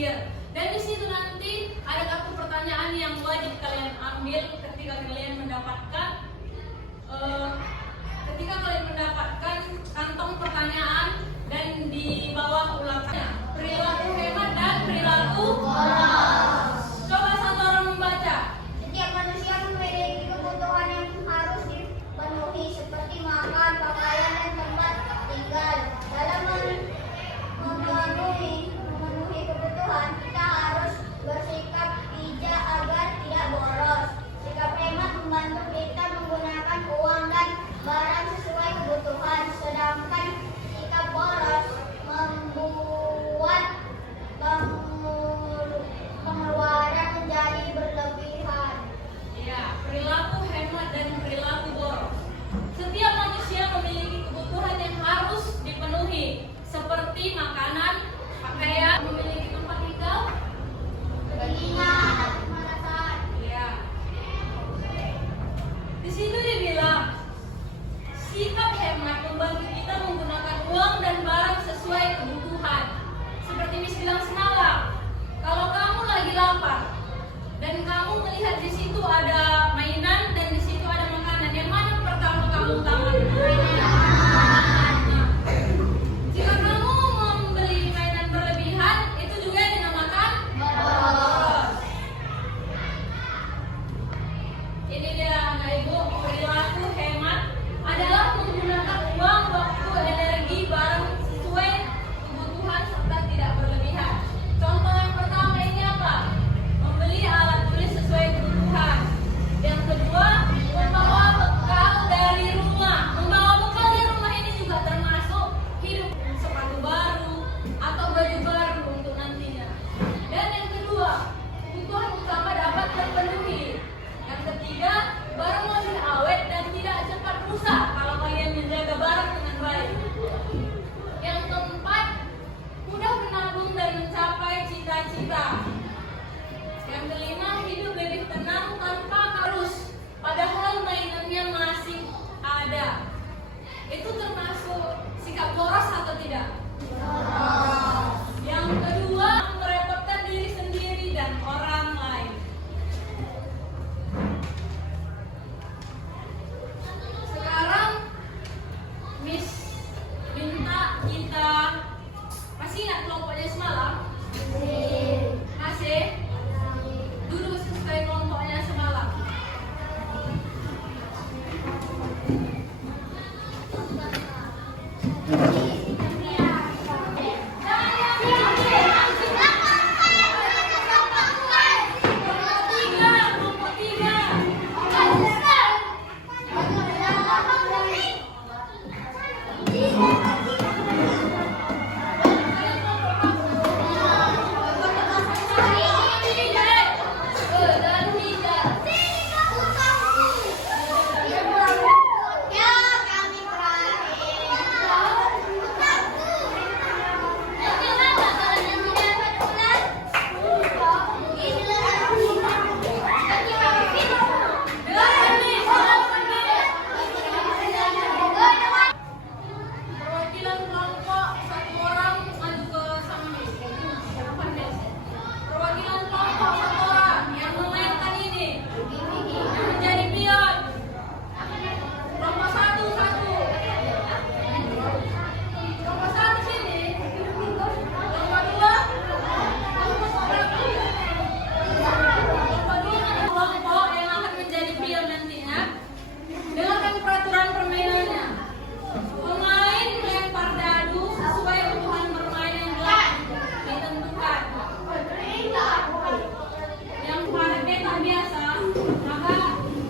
tersier. Dan di situ nanti ada kartu pertanyaan yang wajib kalian ambil ketika kalian mendapatkan kantong pertanyaan dan di bawah ulangannya perilaku hemat dan perilaku boros. Coba satu orang membaca. Setiap manusia memiliki kebutuhan yang harus Bacakan peraturan permainannya. Pemain melempar dadu sesuai urutan bermain yang telah ditentukan. Yang partai tak biasa, maka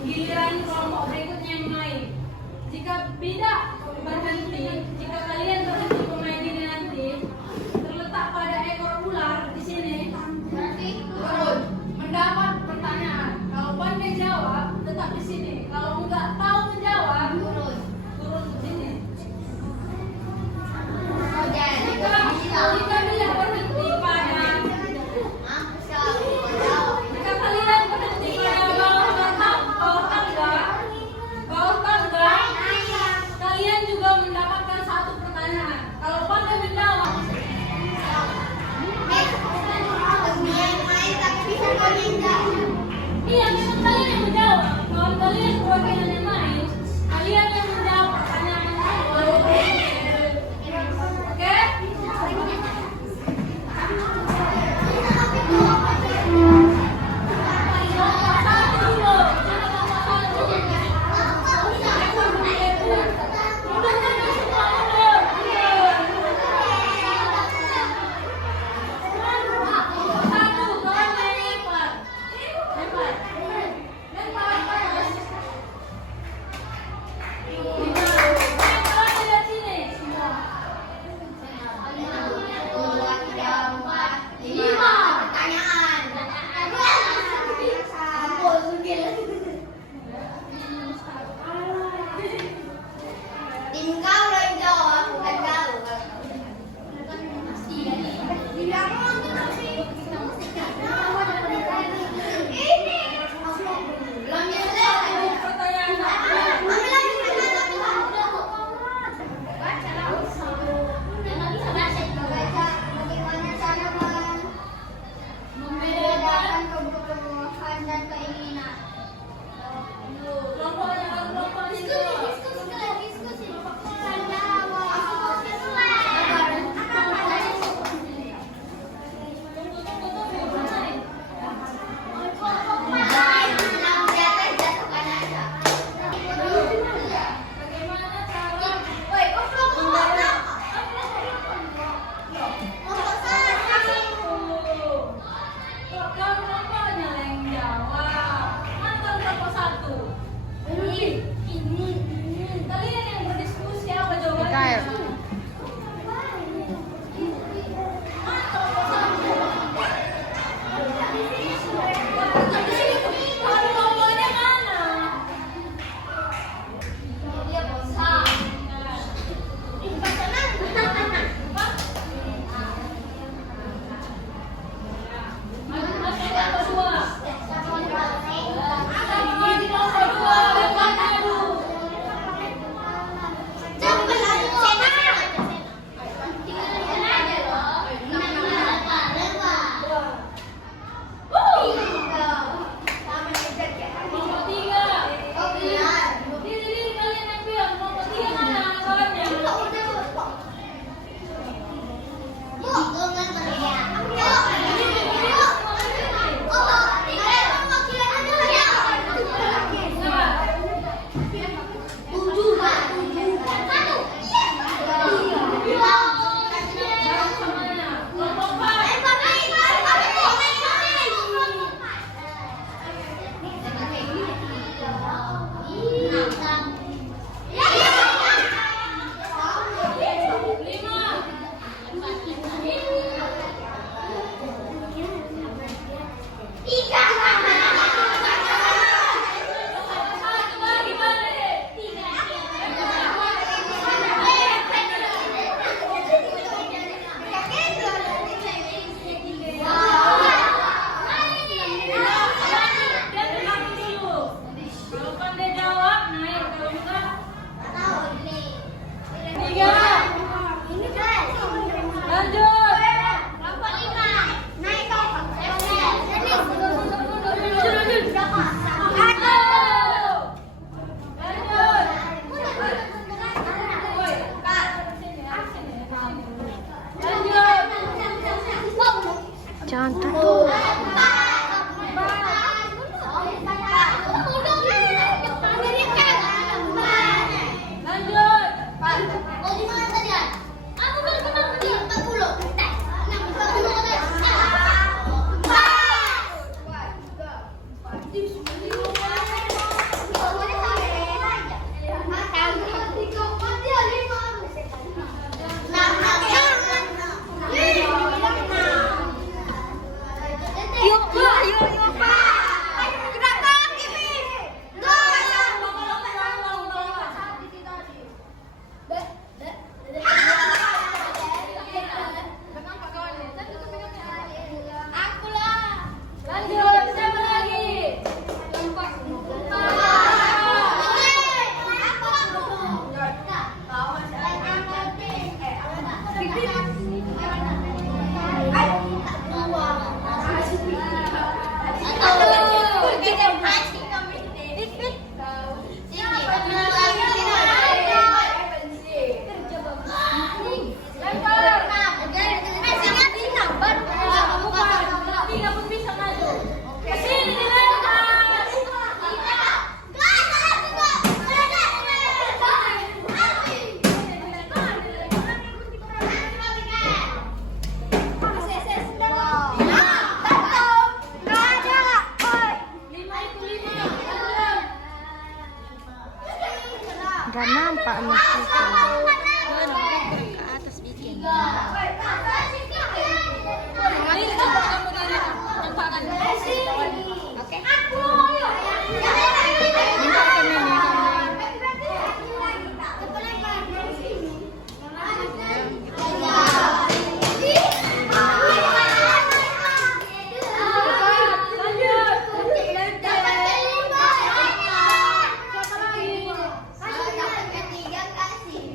giliran kelompok berikutnya yang main. Jika tidak berhenti, jika kalian berhenti pemain ini nanti terletak pada ekor ular di sini, berarti turun mendapat pertanyaan. Kalau pandai jawab, tetap di sini. Kalau enggak tahu menjawab, turun di sini. Jika tidak berhenti pada jika kalian berhenti pada bawah tangga, kalian juga mendapatkan satu pertanyaan. Kalau pandai menjawab, iya memang kalian yang menjawab. Kalau kalian perwakilan yang main, kalian yang menjawab pertanyaan yang oke? Jangan tutup. nampak masih ke atas bikin.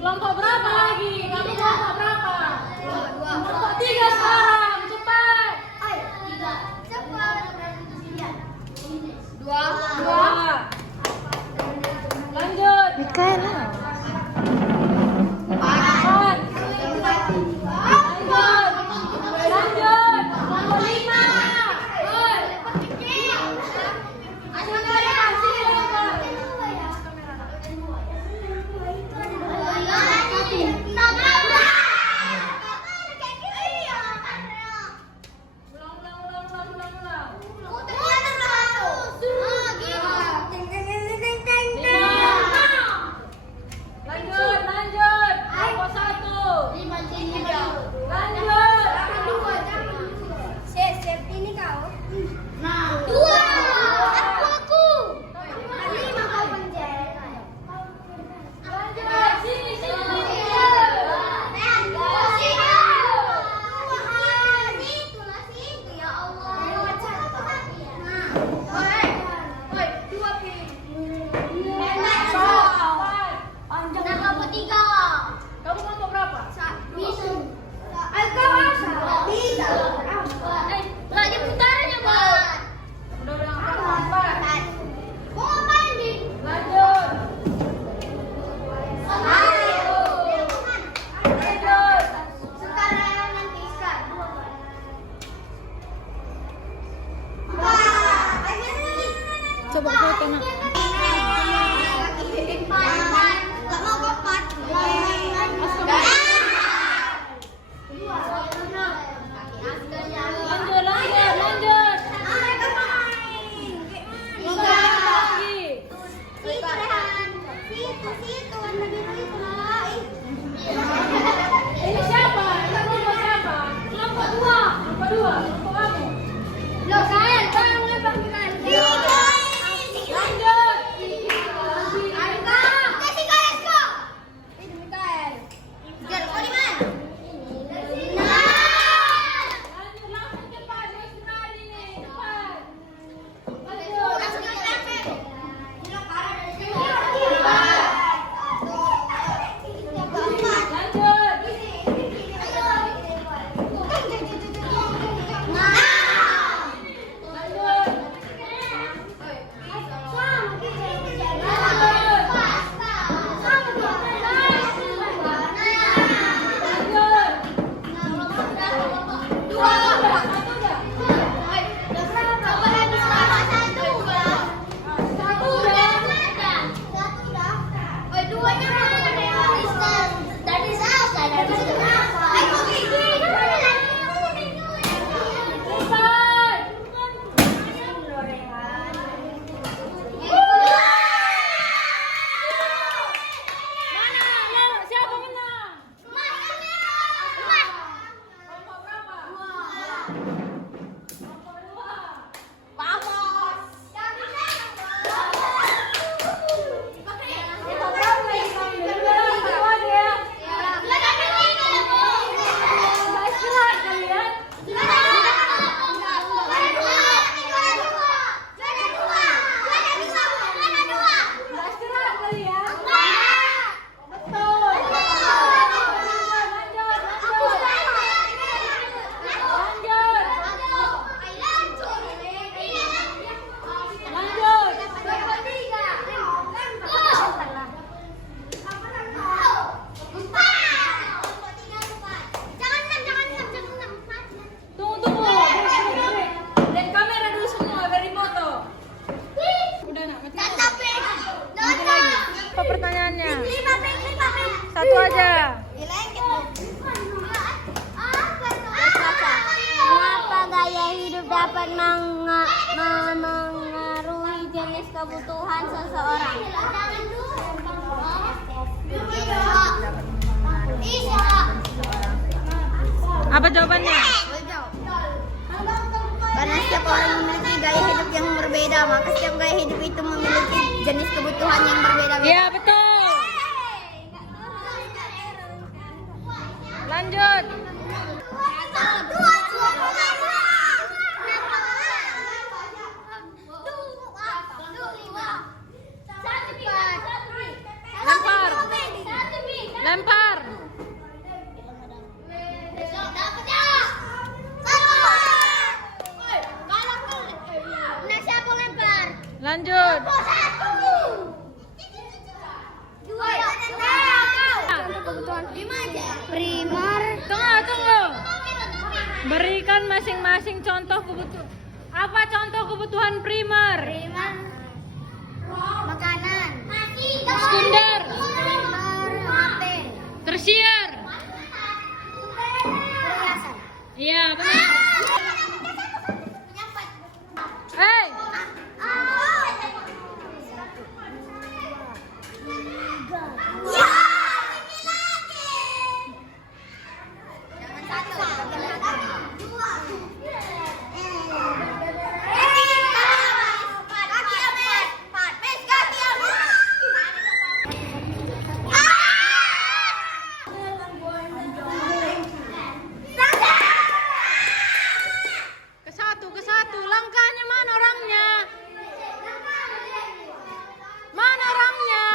Kelompok berapa lagi? Kamu kelompok berapa? Kelompok 3 sekarang, cepat. 2. Lanjut. Mikaela. 4. Lanjut. Kelompok 5. Coba foto nak. Ini siapa? Kelompok siapa? Kelompok 2. Kelompok 2. Kelompok kamu. Loh, Kael, kamu ngapa Kael? Lanjut. Arka. Kasih Kael, kok. Ini demi Kael. Jar, kau di mana? Lanjut, langsung cepat. Gue sudah ini. Cepat. Lanjut. Satu aja. Mengapa gaya hidup dapat mengaruhi jenis kebutuhan seseorang? Apa jawabannya? Karena setiap orang memiliki gaya hidup yang berbeda, maka setiap gaya hidup itu memiliki jenis kebutuhan yang berbeda-beda. Iya, betul. Lanjut. Lempar. Lempar. Lanjut. Primer. Tunggu. Berikan masing-masing contoh kebutuhan. Apa contoh kebutuhan primer? Makanan. Sekunder. HP. Tersier. Perhiasan. Iya, benar. Hey. Ke satu. Langkahnya mana orangnya? Mana orangnya?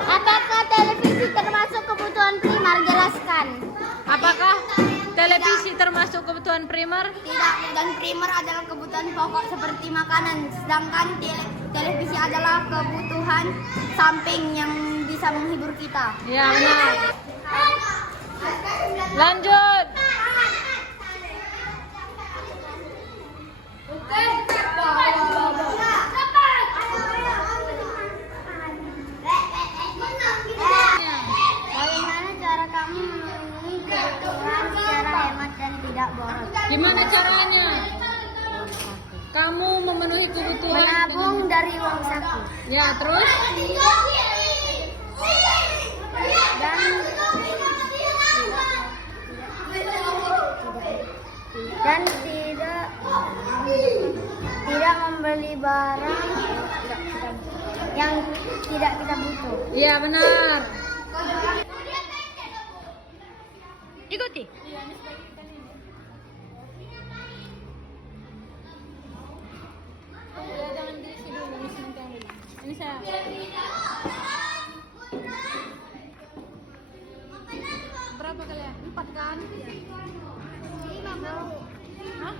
Apakah televisi termasuk kebutuhan primer? Jelaskan. Apakah televisi termasuk kebutuhan primer? Tidak, dan primer adalah kebutuhan pokok seperti makanan, sedangkan televisi adalah kebutuhan samping yang bisa menghibur kita. Ya, benar. Lanjut. Bagaimana cara kamu memenuhi kebutuhan secara hemat dan tidak boros? Gimana caranya? Kamu memenuhi kebutuhan Menabung dari uang saku Ya, terus? dan tidak membeli barang yang tidak kita butuh. Iya, benar. Ikuti. Jangan diisi dulu, ini saya. Berapa kalian? 4 kan? 5 mau. Hah?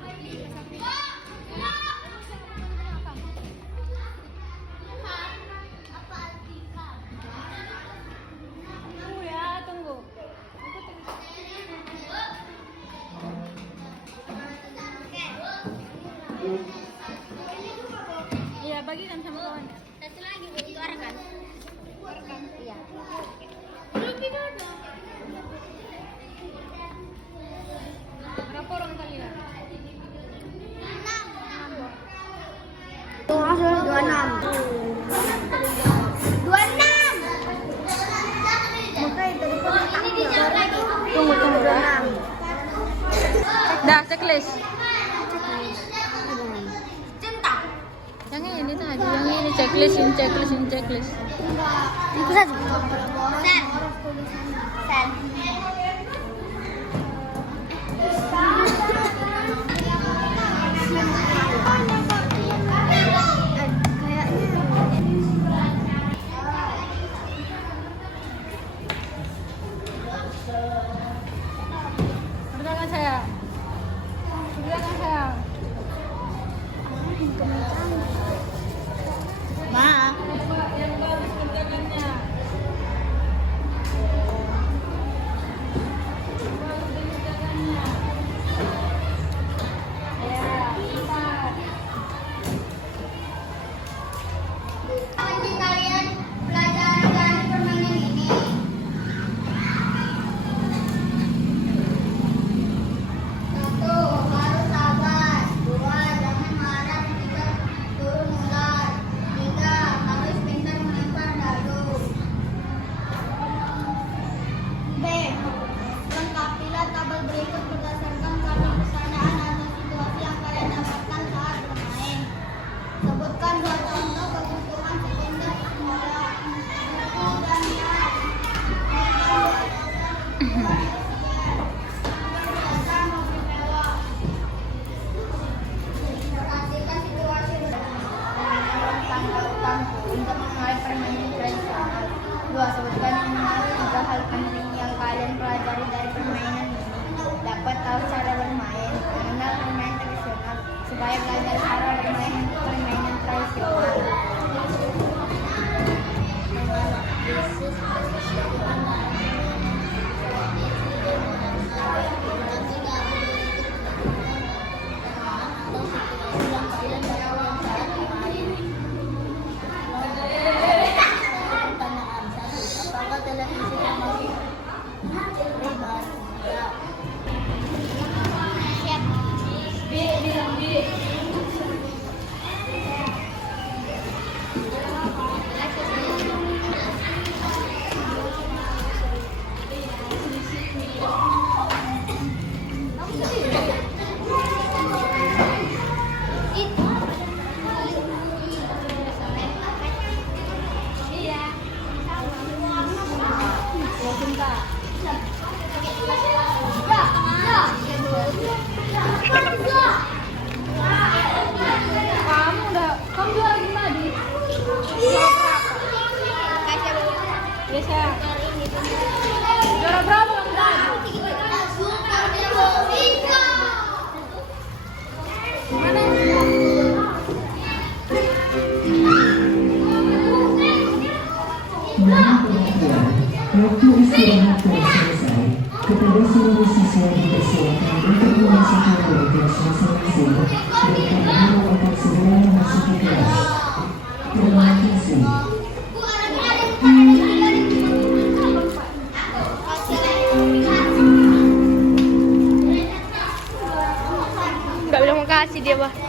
Tunggu ya, tunggu. Iya, bagikan sama kawan. Satu lagi itu kan? Iya. Belum tidak ada. Berapa orang kalian? 26. Maka itu ini dijawab lagi. Tunggu ya. Dah, checklist. Cinta. Yang ini tadi, yang ini checklist. Itu saja. Sen. Pertanyaan saya. Maaf. Yang bagus pertanyaannya. Untuk mengenal permainan tradisional. 2. Sebutkan tiga hal penting yang kalian pelajari dari permainan ini. Dapat tahu cara bermain, mengenal permainan tradisional, supaya belajar cara bermain permainan tradisional. Kamu juara lagi tadi. Biasa. Juara berapa kamu tadi? Mana? Waktu istirahat telah selesai. Kepada seluruh siswa dipersilakan untuk memasuki kelas masing-masing dan kalian akan segera memasuki kelas. Terima kasih. Nggak bilang makasih dia, Bah.